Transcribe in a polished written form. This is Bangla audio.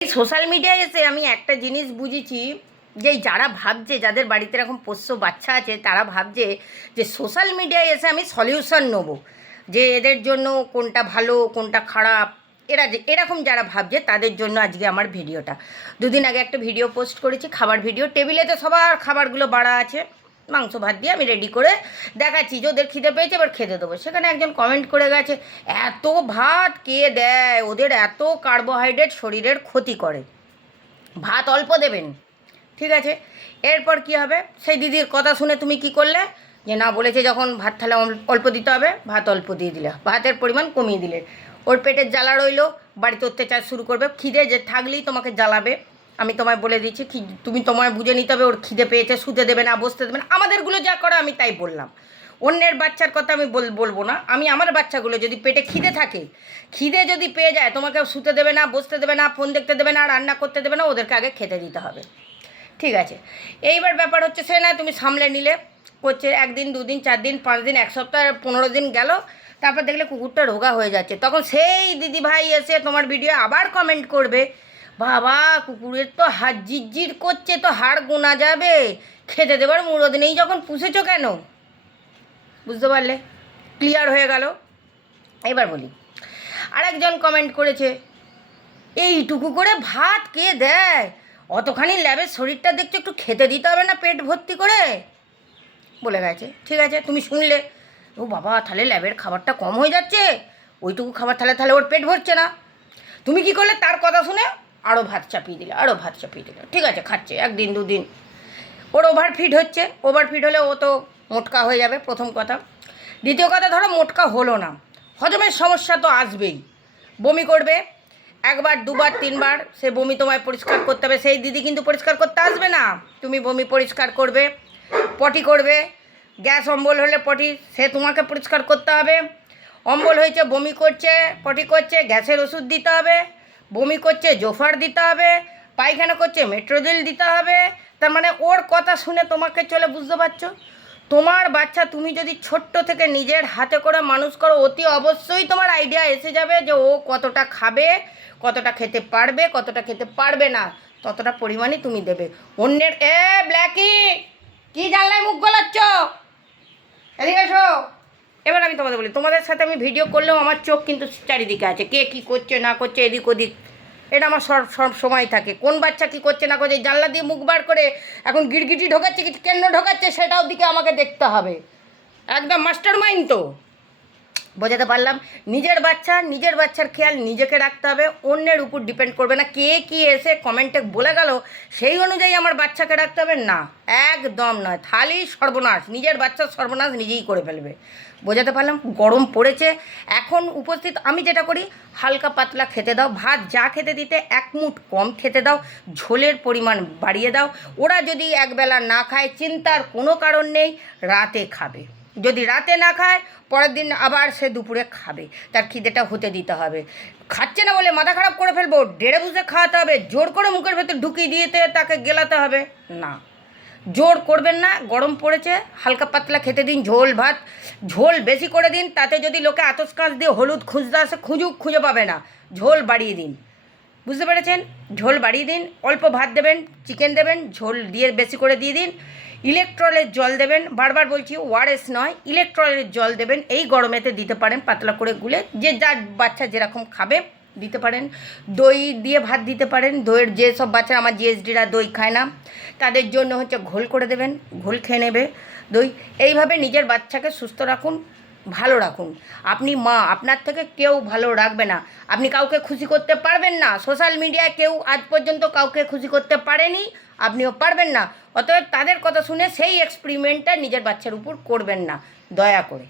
সোশ্যাল মিডিয়ায় এসে আমি একটা জিনিস বুঝেছি যে যারা ভাবছে, যাদের বাড়িতে এরকম পোষ্য বাচ্চা আছে, তারা ভাবছে যে সোশ্যাল মিডিয়ায় এসে আমি সলিউশন নেবো, যে এদের জন্য কোনটা ভালো কোনটা খারাপ। এরকম যারা ভাবছে তাদের জন্য আজকে আমার ভিডিওটা। দুদিন আগে একটা ভিডিও পোস্ট করেছি, খাবার ভিডিও। টেবিলে তো সবার খাবারগুলো বাড়া আছে, মাংস ভাত দিয়ে আমি রেডি করে দেখাচ্ছি যে ওদের খিদে পেয়েছে, এবার খেতে দেবো। সেখানে একজন কমেন্ট করে গেছে, এত ভাত কে দেয়, ওদের এত কার্বোহাইড্রেট শরীরের ক্ষতি করে, ভাত অল্প দেবেন। ঠিক আছে, এরপর কি হবে? সেই দিদির কথা শুনে তুমি কি করলে, যে না বলেছে যখন ভাত থালা অল্প দিতে হবে, ভাত অল্প দিয়ে দিলে, ভাতের পরিমাণ কমিয়ে দিলে। ওর পেটের জ্বালা রইলো, বাড়িতে অত্যাচার শুরু করবে। খিদে যে থাকলেই তোমাকে জ্বালাবে। আমি তোমায় বলে দিচ্ছি, তুমি তোমায় বুঝে নিতে হবে। ওর খিদে পেয়েছে, শুতে দেবে না, বসতে দেবে না। আমাদেরগুলো যা করে আমি তাই বললাম, অন্যের বাচ্চার কথা আমি বলবো না। আমি আমার বাচ্চাগুলো যদি পেটে খিদে থাকে, খিদে যদি পেয়ে যায়, তোমাকে শুতে দেবে না, বসতে দেবে না, ফোন দেখতে দেবে না, রান্না করতে দেবে না, ওদেরকে আগে খেতে দিতে হবে। ঠিক আছে, এইবার ব্যাপার হচ্ছে সে না তুমি সামলে নিলে, করছে 1 দিন 2 দিন 4 দিন 5 দিন 1 সপ্তাহ 15 দিন গেল, তারপর দেখলে কুকুরটা রোগা হয়ে যাচ্ছে। তখন সেই দিদি ভাই এসে তোমার ভিডিও আবার কমেন্ট করবে, বাবা কুকুরের তো হাড় জিরজির করছে, তো হাড় গোনা যাবে, খেতে দেবার মুরদ নেই যখন পুষেছো কেন? বুঝতে পারলে? ক্লিয়ার হয়ে গেল। এবার বলি, আরেকজন কমেন্ট করেছে, এইটুকু করে ভাত কে দেয়, অতখানি ল্যাবের শরীরটা দেখছো, একটু খেতে দিতে হবে না পেট ভর্তি করে? বলে গেছে। ঠিক আছে, তুমি শুনলে, ও বাবা তাহলে ল্যাবের খাবারটা কম হয়ে যাচ্ছে, ওইটুকু খাবার তাহলে ওর পেট ভরছে না। তুমি কি করলে? তার কথা শুনে আরও ভাত চাপিয়ে দিলে, আরও ভাত চাপিয়ে দিলে। ঠিক আছে, খাচ্ছে 1 দিন 2 দিন, ওর ওভারফিড হচ্ছে। ওভারফিড হলে ও তো মোটকা হয়ে যাবে, প্রথম কথা। দ্বিতীয় কথা, ধরো মোটকা হলো না, হজমের সমস্যা তো আসবেই, বমি করবে, 1 বার 2 বার 3 বার, সে বমি তোমায় পরিষ্কার করতে হবে। সেই দিদি কিন্তু পরিষ্কার করতে আসবে না, তুমি বমি পরিষ্কার করবে, পটি করবে, গ্যাস অম্বল হলে পটি সে তোমাকে পরিষ্কার করতে হবে। অম্বল হয়েছে, বমি করছে, পটি করছে, গ্যাসের ওষুধ দিতে হবে, বমি করছে জোফার দিতে হবে, পায়খানা করছে মেট্রোজেল দিতে হবে। তার মানে ওর কথা শুনে তোমাকে চলে, বুঝতে পারছো? তোমার বাচ্চা তুমি যদি ছোট্ট থেকে নিজের হাতে করে মানুষ করো, অতি অবশ্যই তোমার আইডিয়া এসে যাবে যে ও কতটা খাবে, কতটা খেতে পারবে, কতটা খেতে পারবে না, ততটা পরিমাণই তুমি দেবে। অন্যের ব্ল্যাকি কি জানলায় মুখ গলাচ্ছ, এদিকে এসো। এবার আমি তোমাদের বলি, তোমাদের সাথে আমি ভিডিও করলেও আমার চোখ কিন্তু চারিদিকে আছে, কে কী করছে না করছে, এদিক ওদিক, এটা আমার সব সময় থাকে। কোন বাচ্চা কী করছে না করছে, জানলা দিয়ে মুখ বার করে এখন গিরগিটি ঢোকাচ্ছে কি কেন ঢোকাচ্ছে, সেটাও দিকে আমাকে দেখতে হবে। একদম মাস্টার মাইন্ড তো। বোঝাতে পারলাম? নিজের বাচ্চার খেয়াল নিজেকে রাখতে হবে, অন্যের উপর ডিপেন্ড করবে না। কে কি এসে কমেন্টে বলে গেল সেই অনুযায়ী আমার বাচ্চাকে রাখতে হবে না, একদম নয়। থালি সর্বনাশ, নিজের বাচ্চার সর্বনাশ নিজেই করে ফেলবে। বোঝাতে পারলাম? গরম পড়েছে এখন উপস্থিত, আমি যেটা করি, হালকা পাতলা খেতে দাও, ভাত যা খেতে দিতে 1 মুঠ কম খেতে দাও, ঝোলের পরিমাণ বাড়িয়ে দাও। ওরা যদি একবেলা না খায়, চিন্তার কোনো কারণ নেই, রাতে খাবে। যদি রাতে না খায়, পরের দিন আবার সে দুপুরে খাবে, তার খিদেটা হতে দিতে হবে। খাচ্ছে না বলে মাথা খারাপ করে ফেলবো, ডেড়ে বুঝে খাওয়াতে হবে, জোর করে মুখের ভেতর ঢুকিয়ে দিয়েতে তাকে গেলাতে হবে না। জোর করবেন না, গরম পড়েছে, হালকা পাতলা খেতে দিন, ঝোল ভাত, ঝোল বেশি করে দিন। তাতে যদি লোকে আতস কাঁচ দিয়ে হলুদ খুঁজতে আসে, খুঁজে পাবে না, ঝোল বাড়িয়ে দিন। বুঝতে পেরেছেন? ঝোল বাড়িয়ে দিন, অল্প ভাত দেবেন, চিকেন দেবেন, ঝোল দিয়ে বেশি করে দিয়ে দিন। ইলেকট্রলের জল দেবেন, বারবার বলছি ওআরএস নয়, ইলেকট্রলের জল দেবেন। এই গরমেতে দিতে পারেন পাতলা করে গুলে, যে যার বাচ্চা যেরকম খাবে দিতে পারেন। দই দিয়ে ভাত দিতে পারেন, দইয়ের যেসব বাচ্চা, আমার জিএসডিরা দই খায় না, তাদের জন্য হচ্ছে ঘোল করে দেবেন, ঘোল খেয়ে নেবে দই। এইভাবে নিজের বাচ্চাকে সুস্থ রাখুন, ভালো রাখুন। আপনি মা, আপনার থেকে কেউ ভালো রাখবে না। আপনি কাউকে খুশি করতে পারবেন না, সোশ্যাল মিডিয়ায় কেউ আজ পর্যন্ত কাউকে খুশি করতে পারেনি, আপনিও পারবেন না। অতএব তাদের কথা শুনে সেই এক্সপেরিমেন্টটা নিজের বাচ্চার উপর করবেন না, দয়া করে।